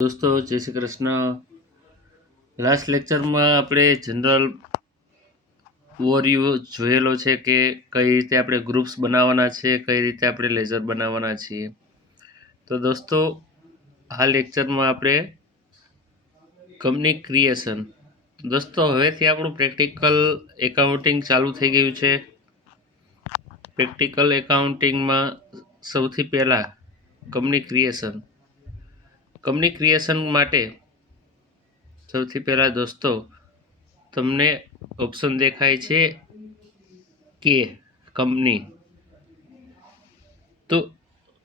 દોસ્તો જય શ્રી કૃષ્ણ. લાસ્ટ લેક્ચરમાં આપણે જનરલ ઓવરવ્યૂ જોયેલો છે કે કઈ રીતે આપણે ગ્રુપ્સ બનાવવાના છે, કઈ રીતે આપણે લેઝર બનાવવાના છીએ. તો દોસ્તો આ લેક્ચરમાં આપણે કંપની ક્રિએશન. દોસ્તો હવેથી આપણું પ્રેક્ટિકલ એકાઉન્ટિંગ ચાલુ થઈ ગયું છે. પ્રેક્ટિકલ એકાઉન્ટિંગમાં સૌથી પહેલાં કંપની ક્રિએશન માટે સૌથી પહેલાં દોસ્તો તમને ઓપ્શન દેખાય છે કે કંપની. તો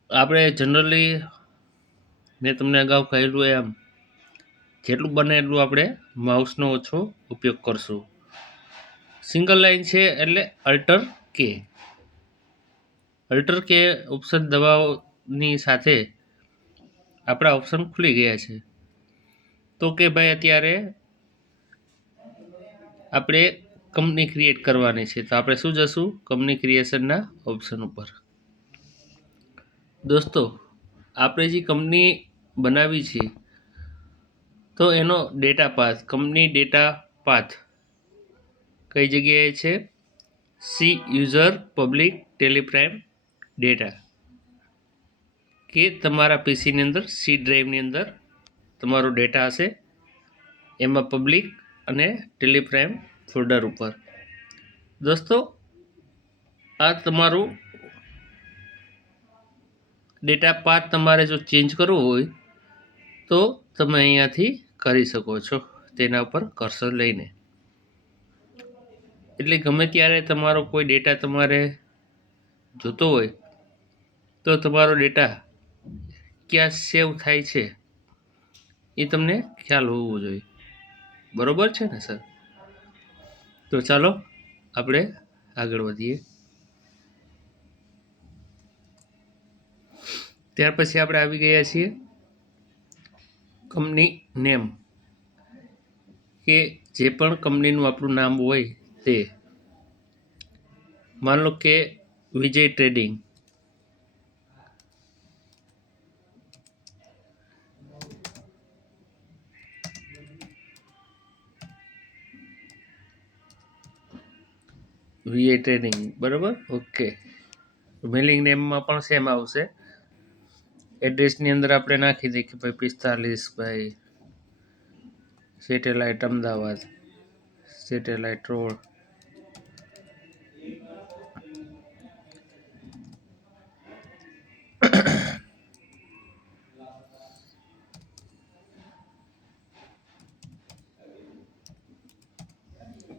આપણે જનરલી મેં તમને અગાઉ કહેલું એમ જેટલું બને એટલું આપણે માઉસનો ઓછો ઉપયોગ કરશું. સિંગલ લાઈન છે એટલે અલ્ટર કે ઓપ્શન દબાવવાની સાથે આપણા ઓપ્શન ખુલી ગયા છે. તો કે ભાઈ અત્યારે આપણે કંપની ક્રિએટ કરવાની છે, તો આપણે શું જશું કંપની ક્રિએશનના ઓપ્શન ઉપર. દોસ્તો આપણે જે કંપની બનાવી છે તો એનો કંપની ડેટા પાથ કઈ જગ્યાએ છે? C user public TallyPrime data, કે તમારા પીસીની અંદર સી ડ્રાઈવની અંદર તમારો ડેટા હશે, એમાં પબ્લિક અને ટેલિપ્રાઇમ ફોલ્ડર ઉપર. દોસ્તો આ તમારું ડેટા પાથ તમારે જો ચેન્જ કરવો હોય તો તમે અહીંયાથી કરી શકો છો, તેના ઉપર કર્સર લઈને. એટલે ગમે ત્યારે તમારો કોઈ ડેટા તમારે જોતો હોય તો તમારો ડેટા ક્યાં સેવ થાય છે એ તમને ખ્યાલ હોવો જોઈએ. બરોબર છે ને સર? તો ચાલો આપણે આગળ વધીએ. ત્યાર પછી આપણે આવી ગયા છીએ કંપની નેમ, કે જે પણ કંપનીનું આપણું નામ હોય તે. માન લો કે વિજય ટ્રેડિંગ. બરાબર, ઓકે. મેલિંગ નેમમાં પણ સેમ આવશે. એડ્રેસની અંદર આપણે નાખી દઈએ કે ભાઈ 45 ભાઈ સેટેલાઇટ અમદાવાદ, સેટેલાઇટ રોડ.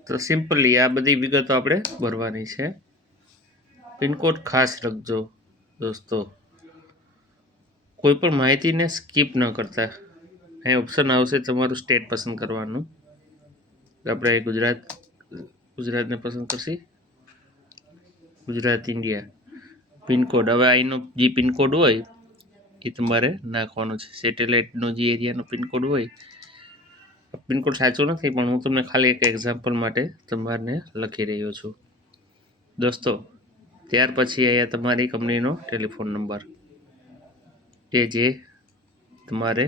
તો સિમ્પલી આ બધી વિગતો આપણે ભરવાની છે. પિનકોડ ખાસ લખજો દોસ્તો, કોઈ પણ માહિતીને સ્કીપ ન કરતા. અહીં ઓપ્શન આવશે તમારું સ્ટેટ પસંદ કરવાનું. આપણે ગુજરાતને પસંદ કરશી, ગુજરાત ઇન્ડિયા. પિનકોડ, હવે અહીંનો જે પિનકોડ હોય એ તમારે નાખવાનો છે. સેટેલાઇટનો જે એરિયાનો પિનકોડ હોય, પિનકોડ સાચો નથી પણ હું તમને ખાલી એક એક્ઝામ્પલ માટે તમારને લખી રહ્યો છું દોસ્તો. ત્યાર પછી અહીંયા તમારી કંપનીનો ટેલિફોન નંબર, કે જે તમારે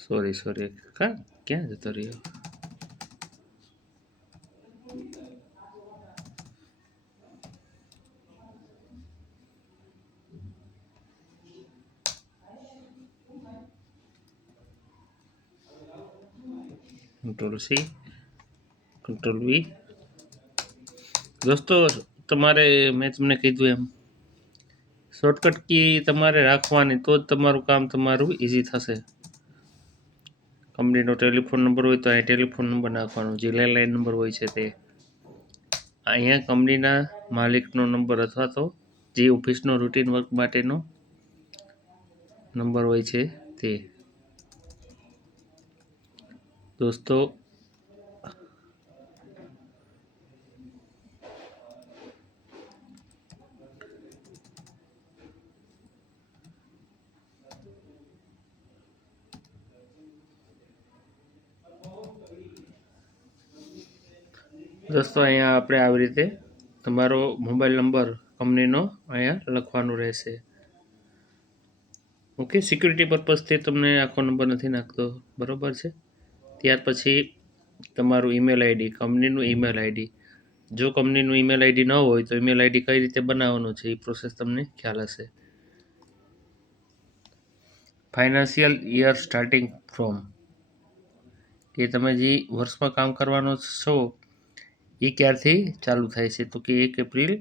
સોરી ક્યાં જતો રહ્યો? Ctrl+C Ctrl+V. દોસ્તો તમારે મેં તમને કીધું એમ શોર્ટકટ કી તમારે રાખવાની, તો જ તમારું કામ ઇઝી થશે. કંપનીનો ટેલિફોન નંબર હોય તો અહીં ટેલિફોન નંબર નાખવાનો, જે લેન્ડલાઇન નંબર હોય છે તે. અહીંયા કંપનીના માલિકનો નંબર અથવા તો જે ઓફિસનો રૂટીન વર્ક માટેનો નંબર હોય છે તે. દોસ્તો અહીંયા આપણે આવી રીતે તમારો મોબાઈલ નંબર કંપનીનો અહીંયા લખવાનો રહેશે. ઓકે, સિક્યુરિટી પર્પઝથી તમને આખો નંબર નથી નાખતો, બરાબર છે. ત્યાર પછી તમારું ઈમેલ આઈડી, કંપનીનું ઈમેલ આઈડી. જો કંપનીનું ઈમેલ આઈડી ન હોય તો ઈમેલ આઈડી કઈ રીતે બનાવવાનું છે એ પ્રોસેસ તમને ખ્યાલ હશે. ફાઇનાન્શિયલ યર સ્ટાર્ટિંગ ફ્રોમ, કે તમે જે વર્ષમાં કામ કરવાનો છો એ ક્યારથી ચાલુ થાય છે, તો કે 1 એપ્રિલ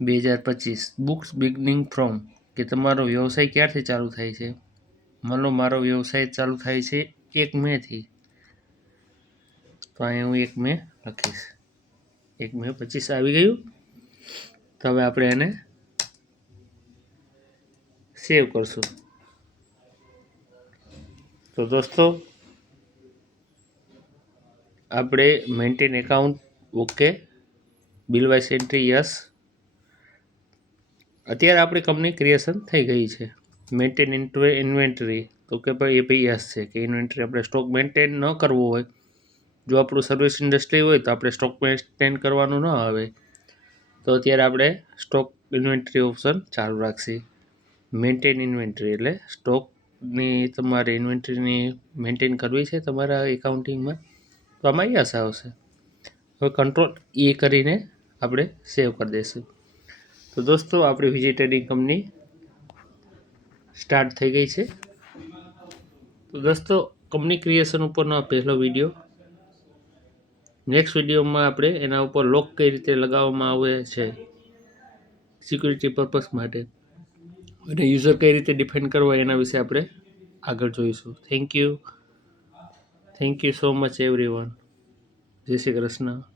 2025. બુક્સ બિગનિંગ ફ્રોમ, કે તમારો વ્યવસાય ક્યારથી ચાલુ થાય છે. માનો લો મારો વ્યવસાય ચાલુ થાય છે 1 મેથી, તો અહીંયા હું 1 મે લખીશ. 1 મે 25 આવી ગયું. તો હવે આપણે એને સેવ કરશું. તો દોસ્તો આપણે maintain account okay, bill wise entry yes. અત્યારે આપણી કંપની ક્રિએશન થઈ ગઈ છે. મેન્ટેન ઇન્વેન્ટરી, તો કે ભાઈ એ ભાઈ યસ છે કે ઇન્વેન્ટરી આપણે સ્ટોક મેન્ટેન ન કરવો હોય. જો આપણું સર્વિસ ઇન્ડસ્ટ્રી હોય તો આપણે સ્ટોક મેન્ટેન કરવાનું ન આવે, તો અત્યારે આપણે સ્ટોક ઇન્વેન્ટરી ઓપ્શન ચાલુ રાખશી. મેન્ટેન ઇન્વેન્ટરી એટલે સ્ટોકની તમારે ઇન્વેન્ટરીની મેન્ટેન કરવી છે તમારા એકાઉન્ટિંગમાં, તો આમાં યસ આવશે. હવે કંટ્રોલ એ કરીને આપણે સેવ કરી દઈશું. તો દોસ્તો આપણી વિજય ટ્રેડિંગ કંપની સ્ટાર્ટ થઈ ગઈ છે. તો દોસ્તો કંપની ક્રિએશન ઉપરનો આ પહેલો વિડીયો. નેક્સ્ટ વિડીયોમાં આપણે એના ઉપર લોક કઈ રીતે લગાવવામાં આવે છે સિક્યુરિટી પર્પઝ માટે, અને યુઝર કઈ રીતે ડિફાઇન કરવા એના વિશે આપણે આગળ જોઈશું. Thank you so much everyone. જય શ્રી કૃષ્ણ.